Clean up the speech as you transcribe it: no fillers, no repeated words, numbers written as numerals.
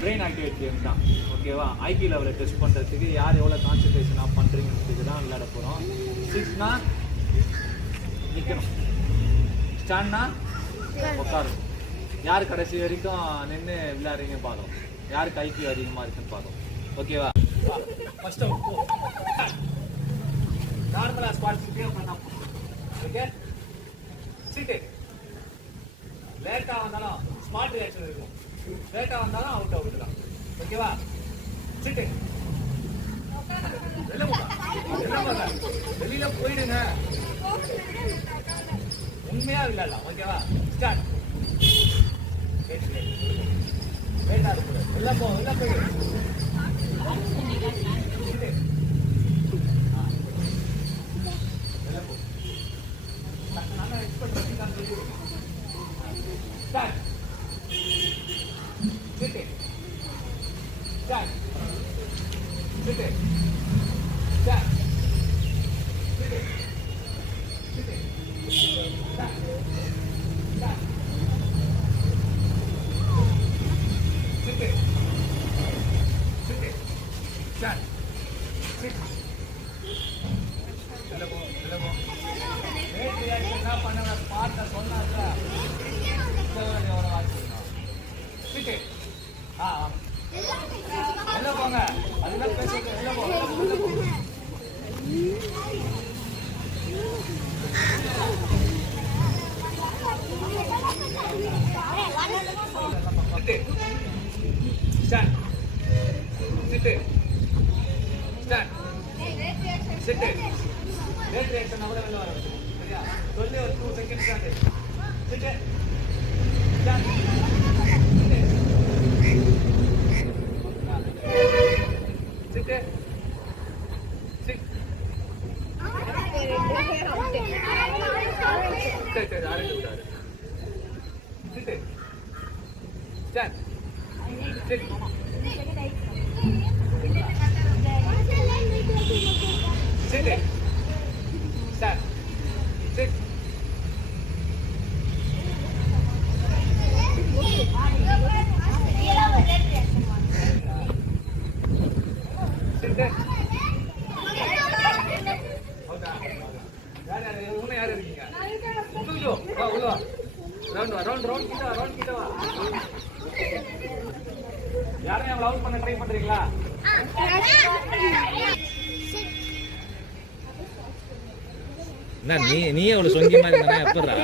Brain activate game தான். ஓகேவா? IQ லெவலை டெஸ்ட் பண்ணுறதுக்கு யார் எவ்வளோ கான்சன்ட்ரேஷனாக பண்ணுறீங்கிறதுக்கு தான் விளையாட போகிறோம். சிட்னா நிற்கணும், ஸ்டாண்ட்னா உட்காரும். யார் கடைசி வரைக்கும் நின்று விளையாடுறீங்கன்னு பார்க்கலாம், யாருக்கு ஐக்யூ அதிகமாக இருக்குன்னு பார்க்கலாம். ஓகேவா? ஃபர்ஸ்ட் நார்மலாக ஸ்குவாட்ஸ்க்கே பண்ணலாம். ஓகே, சிட்டு. லேட்டாக வந்தாலும் ஸ்மார்ட் ரியாக்ஷன் இருக்கும், லேட்டாக வந்தாலும் அவுட் தான். ஓகேவா? சிட்டு. வெளியில போயிடுங்க, உண்மையா விளையாடலாம். ஓகேவா? ஸ்டார்ட். லேட்டா இருக்கு, உள்ள போ, உள்ள போயிடு. Start. Sit it. Start. Sit it. Start. Sit it. Sit it. Start. Start. Sit it. Sit it. Start. Sit. Hello. Wait reaction na panna part na sonna la. Sit it. Hello போங்க, அதெல்லாம் பேசுங்க. hello போ. Sit it. Stand. Sit it. Stand. Sit it. Red reaction அவளே வெளில வர வச்சு. சரியா? சொல்லி ஒரு 2 seconds stand. Sit it. Stand. Sit it. Sit it. Sit. சரி ஆரம்பிச்சு விட்டாரு. Sit it. Stand. Sit. Sit it. Stand. Sit. Sit it. யார் இருக்கீங்க? உள்ள ரவுண்ட் கிட்ட வா. யாரையும் லவ் பண்ண ட்ரை பண்றீங்களா? நீ அவ்வளவு சொங்கி மாதிரி எப்படா?